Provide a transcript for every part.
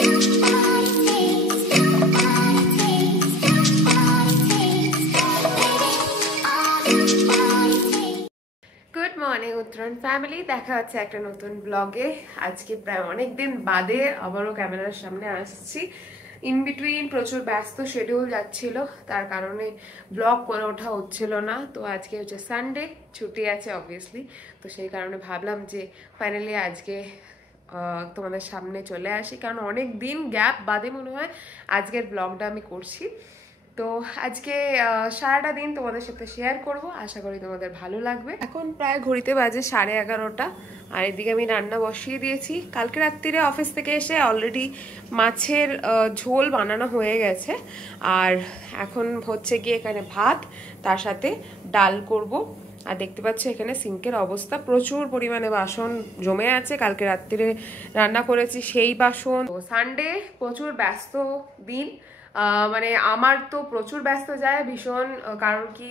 Good morning উত্তরণ family, দেখা হচ্ছে একটা নতুন ব্লগে। আজকে প্রায় অনেকদিন বাদে আবারও ক্যামেরার সামনে আসছি। ইন বিটুইন প্রচুর ব্যস্ত শিডিউল যাচ্ছিল, তার কারণে ব্লগ করে ওঠা হচ্ছিল না। তো আজকে হচ্ছে সানডে, ছুটি আছে অবভিয়াসলি, তো সেই কারণে ভাবলাম যে ফাইনালি আজকে তোমাদের সামনে চলে আসি, কারণ অনেক দিন গ্যাপ বাদে মনে হয় আজকের ব্লগটা আমি করছি। তো আজকে সারাটা দিন তোমাদের সাথে শেয়ার করব, আশা করি তোমাদের ভালো লাগবে। এখন প্রায় ঘড়িতে বাজে 11:30, আর এদিকে আমি রান্না বসিয়ে দিয়েছি। কালকে রাত্রিরে অফিস থেকে এসে অলরেডি মাছের ঝোল বানানো হয়ে গেছে, আর এখন হচ্ছে গিয়ে এখানে ভাত, তার সাথে ডাল করব। আর দেখতে পাচ্ছ এখানে সিঙ্কের অবস্থা, প্রচুর পরিমাণে বাসন জমে আছে, কালকে রাত্রিরে রান্না করেছি সেই বাসন। সানডে প্রচুর ব্যস্ত দিন, মানে আমার তো প্রচুর ব্যস্ত যায় ভীষণ, কারণ কি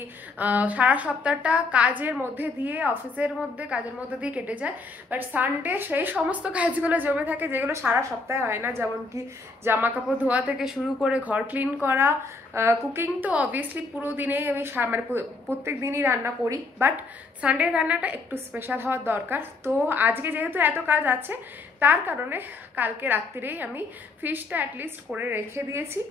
সারা সপ্তাহটা কাজের মধ্যে দিয়ে, অফিসের মধ্যে কাজের মধ্যে দিয়ে কেটে যায়। বাট সানডে সেই সমস্ত কাজগুলো জমে থাকে যেগুলো সারা সপ্তাহে হয় না, যেমন কি জামা কাপড় ধোয়া থেকে শুরু করে ঘর ক্লিন করা, কুকিং তো অবভিয়াসলি পুরো দিনেই আমি মানে প্রত্যেক দিনই রান্না করি, বাট সানডের রান্নাটা একটু স্পেশাল হওয়ার দরকার। তো আজকে যেহেতু এত কাজ আছে, তার কারণে কালকে রাত্রিরেই আমি ফিশটা অ্যাটলিস্ট করে রেখে দিয়েছি।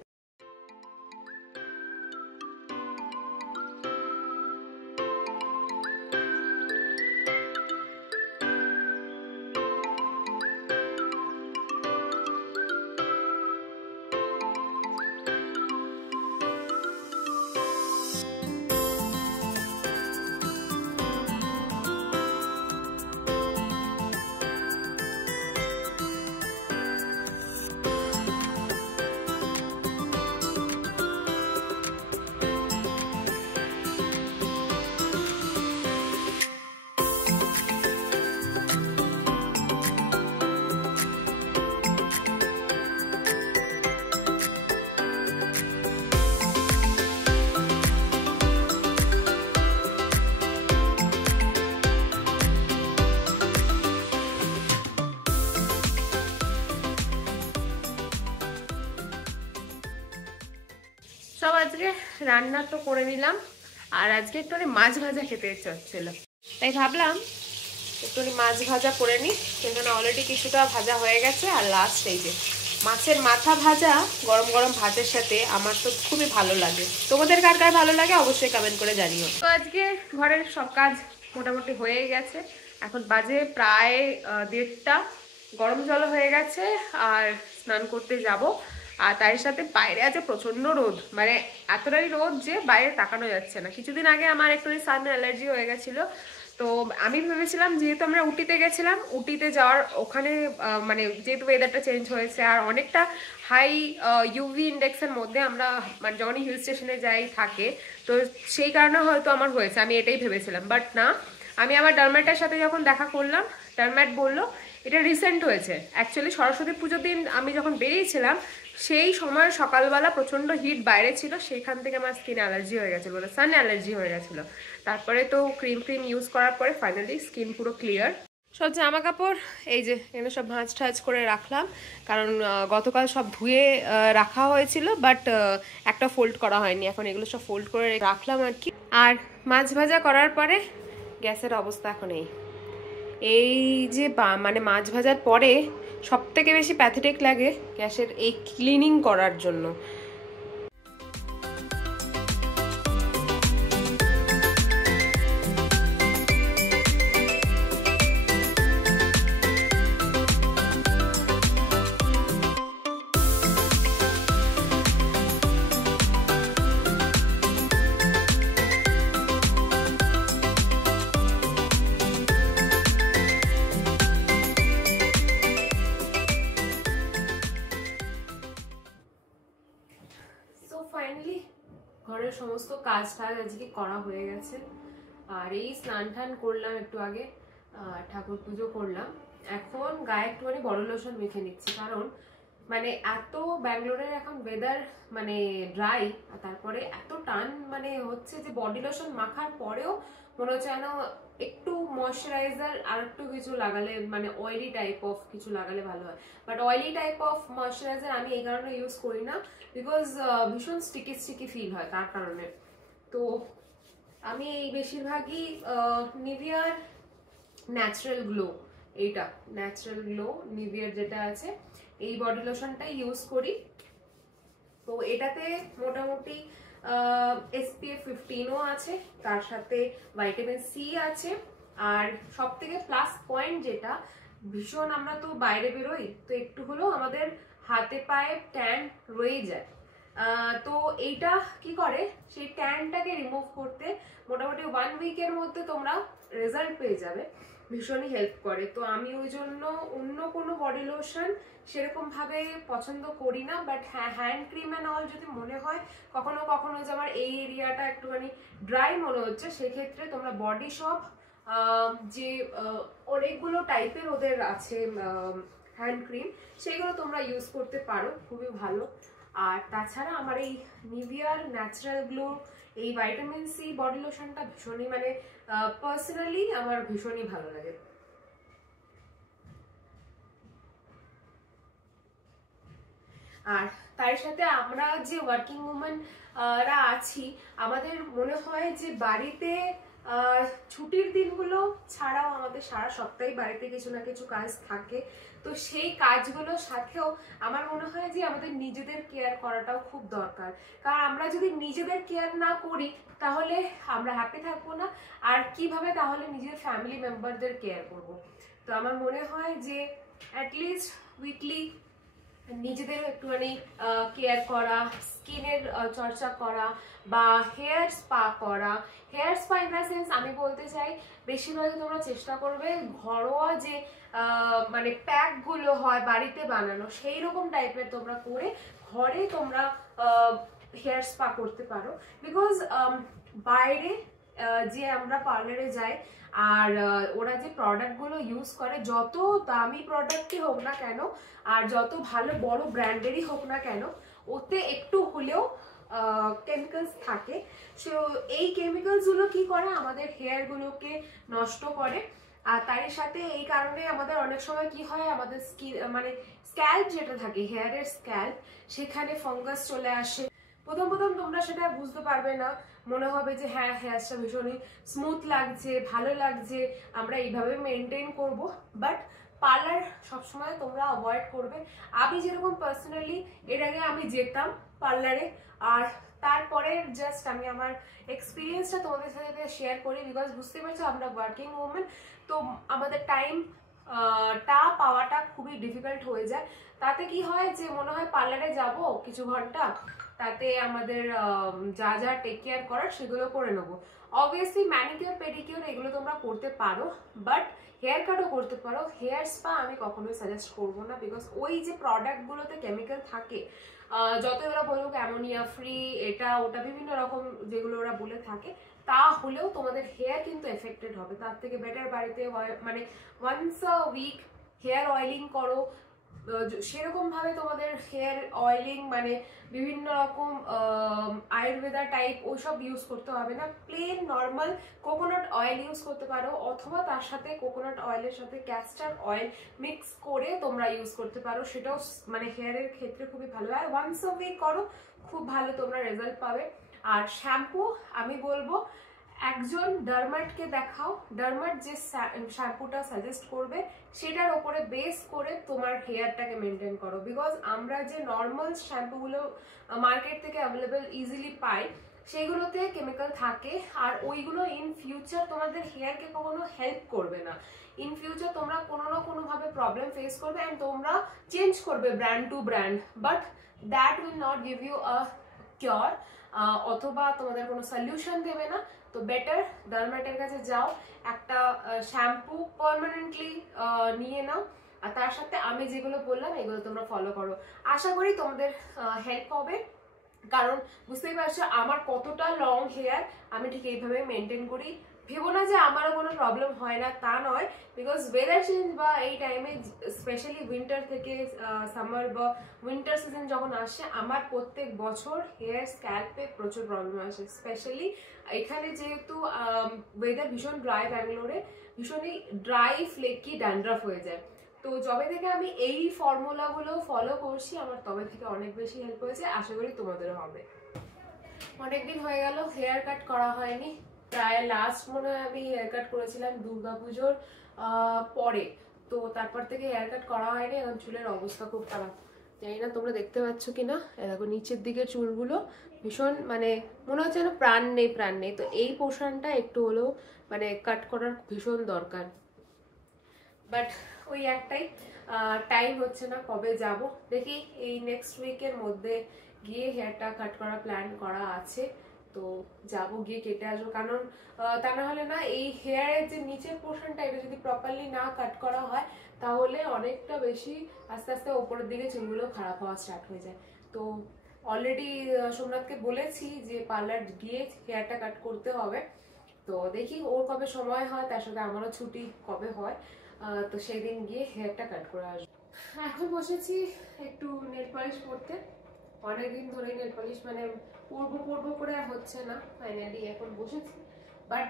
সব আজকে রান্না তো করে নিলাম, আর আজকে একটু মাছ ভাজা খেতে ইচ্ছে হচ্ছিল, তাই ভাবলাম একটু মাছ ভাজা করে নিই। সেজন্য অলরেডি কিছুটা ভাজা হয়ে গেছে, আর লাস্ট এই যে মাছের মাথা ভাজা গরম গরম ভাতের সাথে আমার তো খুবই ভালো লাগে। তোমাদের কার কার ভালো লাগে অবশ্যই কমেন্ট করে জানিও। তো আজকে ঘরের সব কাজ মোটামুটি হয়ে গেছে, এখন বাজে প্রায় 1:30, গরম জল হয়ে গেছে আর স্নান করতে যাব। আর তার সাথে বাইরে আছে প্রচন্ড রোদ, মানে এতটাই রোদ যে বাইরে তাকানো যাচ্ছে না। কিছুদিন আগে আমার একটু সান অ্যালার্জি হয়ে গেছিলো, তো আমি ভেবেছিলাম যেহেতু আমরা উটিতে গেছিলাম, উটিতে যাওয়ার ওখানে মানে যেহেতু ওয়েদারটা চেঞ্জ হয়েছে আর অনেকটা হাই ইউভি ইন্ডেক্সের মধ্যে আমরা মানে যখনই হিল স্টেশনে যাই থাকে, তো সেই কারণে হয়তো আমার হয়েছে, আমি এটাই ভেবেছিলাম। বাট না, আমি আবার ডার্ম্যাটের সাথে যখন দেখা করলাম, ডার্ম্যাট বললো এটা রিসেন্ট হয়েছে। অ্যাকচুয়ালি সরস্বতী পুজোর দিন আমি যখন বেরিয়েছিলাম সেই সময় সকালবেলা প্রচণ্ড হিট বাইরে ছিল, সেইখান থেকে আমার স্কিন অ্যালার্জি হয়ে গেছিলো, মানে সান অ্যালার্জি হয়ে গেছিলো। তারপরে তো ক্রিম ইউজ করার পরে ফাইনালি স্কিন পুরো ক্লিয়ার। সব জামা কাপড় এই যে এখানে সব ভাঁজ ঠাজ করে রাখলাম, কারণ গতকাল সব ধুয়ে রাখা হয়েছিল, বাট একটা ফোল্ড করা হয়নি। এখন এগুলো সব ফোল্ড করে রাখলাম আর কি। আর মাছ ভাজা করার পরে গ্যাসের অবস্থা এখন এই যে মানে মাছ ভাজার পরে সব থেকে বেশি প্যাথেটিক লাগে গ্যাসের এই ক্লিনিং করার জন্য। ফাইনালি ঘরের সমস্ত কাজ টাজ আজকে করা হয়ে গেছে, আর এই স্নান টান করলাম একটু আগে, ঠাকুর পুজো করলাম। এখন গায়ে একটুখানি বড় লোশন মেখে নিচ্ছি, কারণ মানে এত ব্যাঙ্গালোরের এখন ওয়েদার মানে ড্রাই, তারপরে এত টান মানে হচ্ছে যে বডি লোশন মাখার পরেও মনে হচ্ছে যেন একটু ময়শ্চারাইজার আর একটু কিছু লাগালে, মানে অয়েলি টাইপ অফ কিছু লাগালে ভালো হয়। But oily type of moisturiser আমি এই কারণে ইউজ করি না, বিকজ ভীষণ স্টিকি স্টিকি ফিল হয় তার কারণে। তো আমি এই বেশিরভাগই নিভিয়ার ন্যাচারাল গ্লো, এইটা ন্যাচারাল গ্লো নিভিয়ার যেটা আছে এই বডি লোশনটাই ইউজ করি। তো এটাতে মোটামুটি SPF 15ও আছে, তার সাথে ভাইটামিন সি আছে। আর সব থেকে প্লাস পয়েন্ট যেটা, ভীষণ আমরা তো বাইরে বেরোই, তো একটু হলেও আমাদের হাতে পায়ে ট্যান রয়ে যায়। তো এইটা কি করে, সেই ট্যানটাকে রিমুভ করতে মোটামুটি 1 উইকের মধ্যে তোমরা রেজাল্ট পেয়ে যাবে, ভীষণই হেল্প করে। তো আমি ওই জন্য অন্য কোনো বডি লোশন সেরকম ভাবে পছন্দ করি না, বাট হ্যাঁ হ্যান্ড ক্রিম অ্যান্ড অল যদি মনে হয় কখনো কখনো যে আমার এই এরিয়াটা একটুখানি ড্রাই মনে হচ্ছে, সেক্ষেত্রে তোমরা বডি শপ যে অনেকগুলো টাইপের ওদের আছে হ্যান্ড ক্রিম, সেগুলো তোমরা ইউজ করতে পারো, খুবই ভালো। আর তাছাড়া আমার এই নিভিয়ার ন্যাচারাল গ্লো এই ভাইটামিন সি বডি লোশনটা ভীষণই মানে পার্সোনালি আমার ভীষণই ভালো লাগে। আর তার সাথে আমরা যে ওয়ার্কিং উমেন রা আছি, আমাদের মনে হয় যে বাড়িতে ছুটির দিনগুলো ছাড়াও আমাদের সারা সপ্তাহে বাড়িতে কিছু না কিছু কাজ থাকে। তো সেই কাজগুলোর সাথেও আমার মনে হয় যে আমাদের নিজেদের কেয়ার করাটাও খুব দরকার, কারণ আমরা যদি নিজেদের কেয়ার না করি তাহলে আমরা হ্যাপি থাকবো না, আর কিভাবে তাহলে নিজের ফ্যামিলি মেম্বারদের কেয়ার করব। তো আমার মনে হয় যে অ্যাটলিস্ট উইকলি নিজেদের একটুখানি কেয়ার করা, স্কিনের চর্চা করা, বা হেয়ার স্পা করা। Hair spa in the sense আমি বলতে চাই বেশিরভাগই তোমরা চেষ্টা করবে ঘরোয়া যে মানে প্যাকগুলো হয় বাড়িতে বানানো, সেই রকম টাইপের তোমরা করে ঘরে তোমরা হেয়ার স্পা করতে পারো। বিকজ বাইরে যে আমরা পার্লারে যাই আর ওরা যে প্রোডাক্টগুলো ইউজ করে, যত দামি প্রোডাক্টই হোক না কেন আর যত ভালো বড় ব্র্যান্ডেরই হোক না কেন, ওতে একটু হলেও কেমিক্যালস থাকে। সো এই কেমিক্যালসগুলো কি করে, আমাদের হেয়ারগুলোকে নষ্ট করে। আর তার সাথে এই কারণে আমাদের অনেক সময় কি হয়, আমাদের স্কিন মানে স্ক্যাল্প যেটা থাকে, হেয়ারের স্ক্যাল্প, সেখানে ফাঙ্গাস চলে আসে। প্রথম প্রথম তোমরা সেটা বুঝতে পারবে না, মনে হবে যে হ্যাঁ হেয়ারটা ভীষণই স্মুথ লাগছে, ভালো লাগছে, আমরা এইভাবে মেনটেন করব। বাট পার্লার সবসময় তোমরা অ্যাভয়েড করবে। আমি যেরকম পার্সোনালি এর আগে আমি যেতাম পার্লারে, আর তারপরে জাস্ট আমি আমার এক্সপিরিয়েন্সটা তোমাদের সাথে শেয়ার করি, বিকজ বুঝতে পারছো আমরা ওয়ার্কিং ওমেন, তো আমাদের টাইম টা পাওয়াটা খুবই ডিফিকাল্ট হয়ে যায়। তাতে কি হয় যে মনে হয় পার্লারে যাব কিছু ঘন্টা, তাতে আমাদের যা যা টেক কেয়ার করার সেগুলো করে নেবো। অবভিয়াসলি ম্যানিকিওর পেডিকিওর এগুলো তোমরা করতে পারো, বাট হেয়ার কাটও করতে পারো। হেয়ার স্পা আমি কখনোই সাজেস্ট করবো না, বিকজ ওই যে প্রোডাক্টগুলোতে কেমিক্যাল থাকে, যত ওরা বলুক অ্যামোনিয়া ফ্রি, এটা ওটা বিভিন্ন রকম যেগুলো ওরা বলে থাকে, তা হলেও তোমাদের হেয়ার কিন্তু এফেক্টেড হবে। তার থেকে বেটার বাড়িতে মানে once a week hair oiling করো। সেরকম ভাবে তোমাদের হেয়ার অয়েলিং মানে বিভিন্ন রকম আয়ুর্বেদা টাইপ ওইসব ইউজ করতে হবে না, plain normal coconut oil use করতে পারো, অথবা তার সাথে কোকোনাট অয়েলের সাথে ক্যাস্টার অয়েল মিক্স করে তোমরা ইউজ করতে পারো। সেটাও মানে হেয়ারের ক্ষেত্রে খুবই ভালো। আর ওয়ান্স আ উইক করো, খুব ভালো তোমরা রেজাল্ট পাবে। আর শ্যাম্পু আমি বলবো একজন ডার্মাটকে দেখাও, ডার্মাট যে শ্যাম্পুটা সাজেস্ট করবে সেটার ওপরে বেস করে তোমার হেয়ারটাকে মেনটেন করো। বিকজ আমরা যে নর্মাল শ্যাম্পুগুলো মার্কেট থেকে অ্যাভেলেবেল ইজিলি পাই, সেইগুলোতে কেমিক্যাল থাকে, আর ওইগুলো ইন ফিউচার তোমাদের হেয়ারকে কখনো হেল্প করবে না। ইন ফিউচার তোমরা কোনো না কোনোভাবে প্রবলেম ফেস করবে অ্যান্ড তোমরা চেঞ্জ করবে brand to brand, but that will not give you a cure, অথবা তোমাদের কোনো সলিউশন দেবে না। তো বেটার ডার্মাটের কাছে যাও, একটা শ্যাম্পু পার্মানেন্টলি নিয়ে নাও, আর তার সাথে আমি যেগুলো বললাম এগুলো তোমরা ফলো করো। আশা করি তোমাদের হেল্প হবে, কারণ বুঝতেই পারছো আমার কতটা লং হেয়ার, আমি ঠিক এইভাবে মেনটেন করি ভেবো না যে আমারও কোনো প্রবলেম হয় না, তা নয়, বিকজ ওয়েদার চেঞ্জ বা এই টাইমে স্পেশালি উইন্টার থেকে সামার বা উইন্টার সিজন যখন আসে আমার প্রত্যেক বছর হেয়ার স্ক্যাল্পে প্রচুর প্রবলেম আসে। স্পেশালি এখানে যেহেতু ওয়েদার ভীষণ ড্রাই, ব্যাঙ্গালোরে ভীষণই ড্রাই ফ্লেকি ড্যান্ড্রাফ হয়ে যায়। তো যবে থেকে আমি এই ফর্মুলাগুলো ফলো করছি আমার তবে থেকে অনেক বেশি হেল্প হয়েছে, আশা করি তোমাদেরও হবে। অনেকদিন হয়ে গেল হেয়ার কাট করা হয়নি, প্রায় লাস্ট মনে হয় আমি হেয়ার কাট করেছিলাম দুর্গাপুজোর পরে, তো তারপর থেকে হেয়ার কাট করা হয়নি। এখন চুলের অবস্থা খুব খারাপ, জানি না তোমরা দেখতে পাচ্ছ কিনা, দেখো নিচের দিকে চুলগুলো ভীষণ মানে মনে হচ্ছে যেন প্রাণ নেই প্রাণ নেই। তো এই পোর্শনটা একটু হলেও মানে কাট করার ভীষণ দরকার, বাট ওই একটাই টাইম হচ্ছে না। কবে যাব দেখি, এই নেক্সট উইকের মধ্যে গিয়ে হেয়ারটা কাট করা প্ল্যান করা আছে, তো যাব গিয়ে কেটে আসবো। কারণ তা না হলে না এই হেয়ারের যে নিচের পোর্শনটা এটা যদি প্রপারলি না কাট করা হয় তাহলে অনেকটা বেশি আস্তে আস্তে ওপরের দিকে চুলগুলো খারাপ হওয়া স্টার্ট হয়ে যায়। তো অলরেডি সোমনাথকে বলেছি যে পার্লার গিয়ে হেয়ারটা কাট করতে হবে, তো দেখি ওর কবে সময় হয়, তার সাথে আমারও ছুটি কবে হয়, তো সেই দিন গিয়ে হেয়ারটা কাট করে আসবো। এখন বসেছি একটু নেল পলিশ পরতে, অনেকদিন ধরে নেল পলিশ মানে পরবো করে হচ্ছে না, ফাইনালি এখন বসেছি। বাট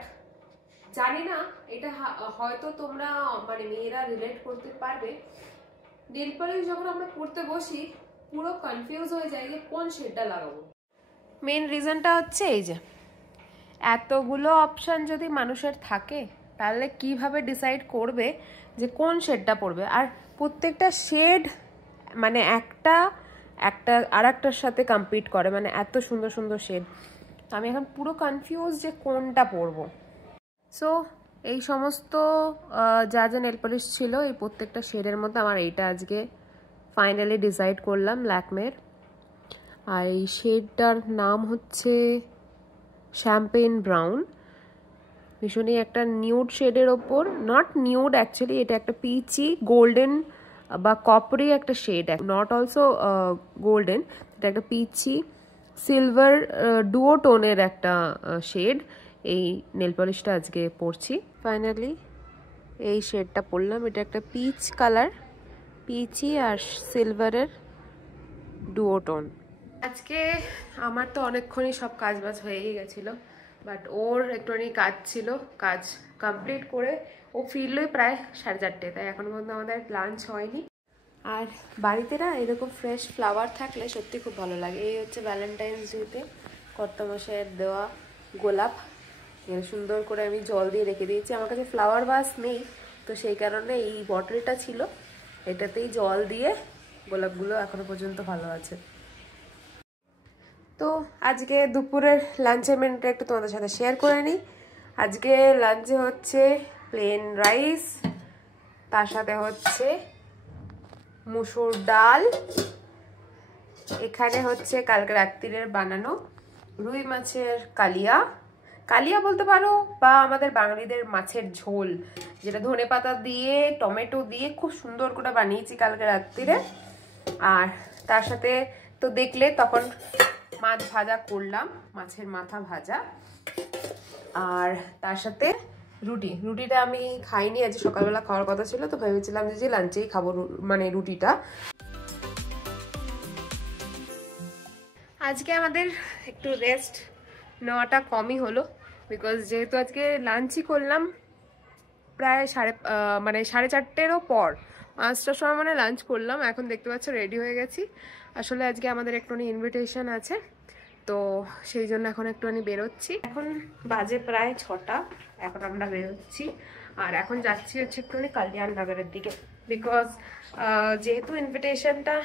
জানি না এটা হয়তো তোমরা মানে মেয়েরা রিলেট করতে পারবে, নেল পলিশ যখন আমরা পরতে বসি পুরো কনফিউজ হয়ে যায় যে কোন শেডটা লাগাবো। মেন রিজনটা হচ্ছে এই যে এতগুলো অপশান যদি মানুষের থাকে তাহলে কিভাবে ডিসাইড করবে যে কোন শেডটা পরবে, আর প্রত্যেকটা শেড মানে একটা আর একটার সাথে কম্পিট করে, মানে এত সুন্দর সুন্দর শেড। আমি এখন পুরো কনফিউজ যে কোনটা পরবো। সো এই সমস্ত যা যা নেল পলিশ ছিল এই প্রত্যেকটা শেডের মধ্যে আমার এইটা আজকে ফাইনালি ডিসাইড করলাম, ল্যাকমের। আর এই শেডটার নাম হচ্ছে শ্যাম্পেন ব্রাউন, ভীষণই একটা নিউড শেডের ওপর, নট নিউড অ্যাকচুয়ালি, এটা একটা পিচি গোল্ডেন বা কপারি একটা শেড, নট অলসো গোল্ডেন, এটা একটা পিচি সিলভার ডুও টোনের একটা শেড। এই নেল পলিশটা আজকে পরছি ফাইনালি, এই শেডটা পরলাম, এটা একটা পিচ কালার, পিচি আর সিলভারের ডুও টোন। আজকে আমার তো অনেকক্ষণই সব কাজবাজ হয়েই গেছিলো, বাট ওর একটুখানি কাজ ছিল, কাজ কমপ্লিট করে ও ফিরলোই প্রায় 4:30, তাই এখনো পর্যন্ত আমাদের লাঞ্চ হয়নি। আর বাড়িতে না এরকম ফ্রেশ ফ্লাওয়ার থাকলে সত্যি খুব ভালো লাগে। এই হচ্ছে ভ্যালেন্টাইন্স ডেতে কর্তামশাইয়ের দেওয়া গোলাপ, সুন্দর করে আমি জল দিয়ে রেখে দিয়েছি। আমার কাছে ফ্লাওয়ার ভাস নেই, তো সেই কারণে এই বটলটা ছিল, এটাতেই জল দিয়ে গোলাপগুলো এখনো পর্যন্ত ভালো আছে। তো আজকে দুপুরের লাঞ্চের মেনুটা একটু তোমাদের সাথে শেয়ার করে নিই। আজকে লাঞ্চে হচ্ছে প্লেন রাইস, তার সাথে হচ্ছে মুসুর ডাল, এখানে হচ্ছে কালকে রাত্রিরের বানানো রুই মাছের কালিয়া বলতে পারো, বা আমাদের বাঙালিদের মাছের ঝোল, যেটা ধনেপাতা দিয়ে টমেটো দিয়ে খুব সুন্দর করে বানিয়েছি কালকে রাত্রিরে। আর তার সাথে তো দেখলে তখন মাছ ভাজা করলাম, মাছের মাথা ভাজা, আর তার সাথে রুটিটা আমি খাইনি, আজ সকালবেলা খাওয়ার কথা ছিল, তো ভেবেছিলাম যে লাঞ্চেই খাবো মানে রুটিটা। আজকে আমাদের একটু রেস্ট নেওয়াটা কমই হলো, বিকজ যেহেতু আজকে লাঞ্চই করলাম প্রায় 4:30 পর, 5টার সময় মানে লাঞ্চ করলাম। এখন দেখতে পাচ্ছ রেডি হয়ে গেছি, আসলে আজকে আমাদের একটুখানি ইনভিটেশন আছে, তো সেই জন্য এখন একটুখানি বেরোচ্ছি। এখন বাজে প্রায় 6টা, এখন আমরা বেরোচ্ছি আর এখন যাচ্ছি হচ্ছে একটুখানি কল্যাণ নগরের দিকে, বিকজ যেহেতু ইনভিটেশনটা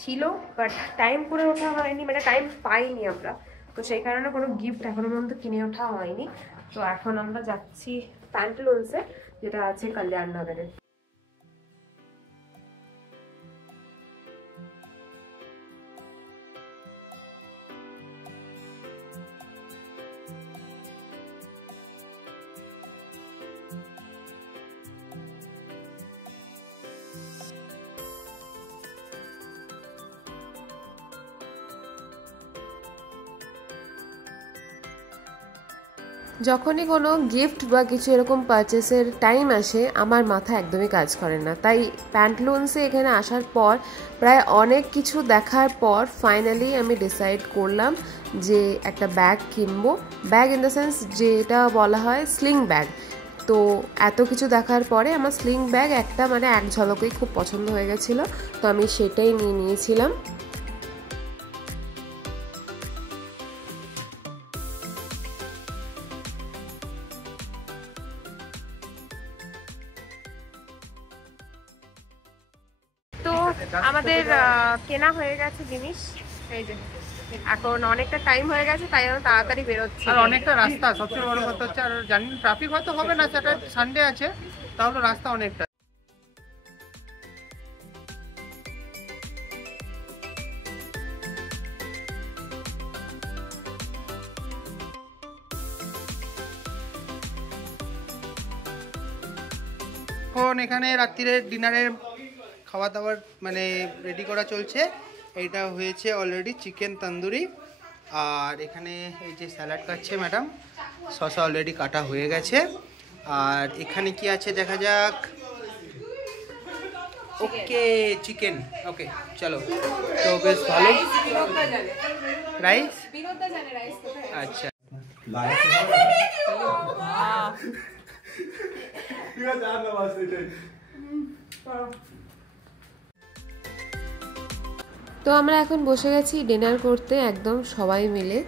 ছিল বাট টাইম করে ওঠা হয়নি, মানে টাইম পাইনি আমরা, তো সেই কারণে কোনো গিফট এখনো পর্যন্ত কিনে ওঠা হয়নি। তো এখন আমরা যাচ্ছি প্যান্টালুন্সে, যেটা আছে কল্যাণ নগরে। যখনই কোনো গিফট বা কিছু এরকম পারচেসের টাইম আসে আমার মাথা একদমই কাজ করে না, তাই প্যান্টলুন্সে এখানে আসার পর প্রায় অনেক কিছু দেখার পর ফাইনালি আমি ডিসাইড করলাম যে একটা ব্যাগ কিনবো। ব্যাগ ইন দ্য সেন্স যেটা বলা হয় স্লিং ব্যাগ। তো এত কিছু দেখার পরে আমার স্লিং ব্যাগ একটা মানে এক ঝলকেই খুব পছন্দ হয়ে গেছিলো, তো আমি সেটাই নিয়ে নিয়েছিলাম। তো আমাদের কেনা হয়ে গেছে জিনিস, এই যে এখন অনেকটা টাইম হয়ে গেছে তাই জন্য তাড়াতাড়ি বেরোচ্ছি। আর অনেকটা রাস্তা, সবচেয়ে বড় কথা হচ্ছে, আর জানি ট্রাফিক হয়তো হবে না, সেটা সানডে আছে, তাহলে রাস্তা অনেকটা। এখন এখানে রাত্রিরে ডিনারের খাওয়া দাওয়ার মানে রেডি করা চলছে। এইটা হয়েছে অলরেডি চিকেন তন্দুরি, আর এখানে এই যে স্যালাড কাটছে ম্যাডাম, শসা অলরেডি কাটা হয়ে গেছে। আর এখানে কি আছে দেখা যাক। ওকে চিকেন, ওকে চলো। তো বেশ ভালো। রাইস, আচ্ছা তো আমরা এখন বসে গেছি ডিনার করতে একদম সবাই মিলে।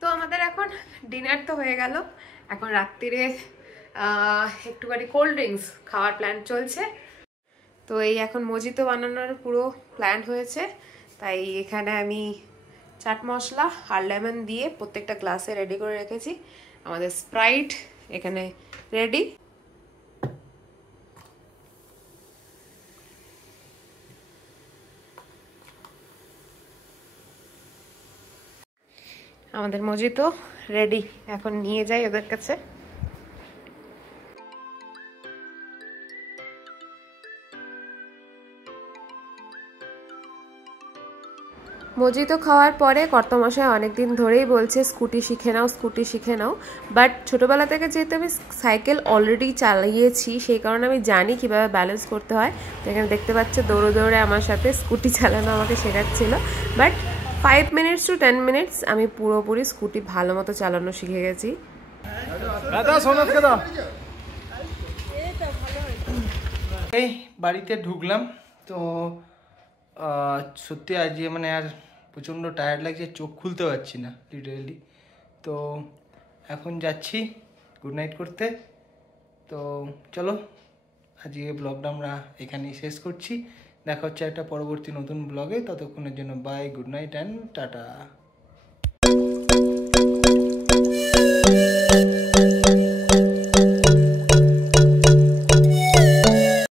তো আমাদের এখন ডিনার তো হয়ে গেল, এখন রাত্রিরে একটুখানি কোল্ড ড্রিঙ্কস খাওয়ার প্ল্যান চলছে। তো এই এখন মজিতো বানানোর পুরো প্ল্যান হয়েছে, তাই এখানে আমি চাট মশলা আর লেমন দিয়ে প্রত্যেকটা গ্লাসে রেডি করে রেখেছি। আমাদের স্প্রাইট এখানে রেডি। আমাদের মজিতো রেডি, এখন নিয়ে যাই ওদের কাছে। মজিতো খাওয়ার পরে কর্তামশাই অনেকদিন ধরেই বলছে স্কুটি শিখে নাও, স্কুটি শিখে নাও। বাট ছোটোবেলা থেকে যেহেতু আমি সাইকেল অলরেডি চালিয়েছি সেই কারণে আমি জানি কিভাবে ব্যালেন্স করতে হয়। তো এখানে দেখতে পাচ্ছে দৌড়ে দৌড়ে আমার সাথে স্কুটি চালানো আমাকে শেখাচ্ছিল। বাট 5 মিনিটস টু 10 মিনিটস আমি পুরোপুরি স্কুটি ভালো মতো চালানো শিখে গেছি। এই বাড়িতে ঢুকলাম তো সত্যি আজ মানে আর প্রচণ্ড টায়ার্ড লাগছে, চোখ খুলতে পারছি না লিটারেলি। তো এখন যাচ্ছি গুড নাইট করতে। তো চলো আজকে ব্লগটা আমরা এখানেই শেষ করছি। দেখা হচ্ছে একটা পরবর্তী নতুন ব্লগে, ততক্ষণের জন্য bye, good night and tata.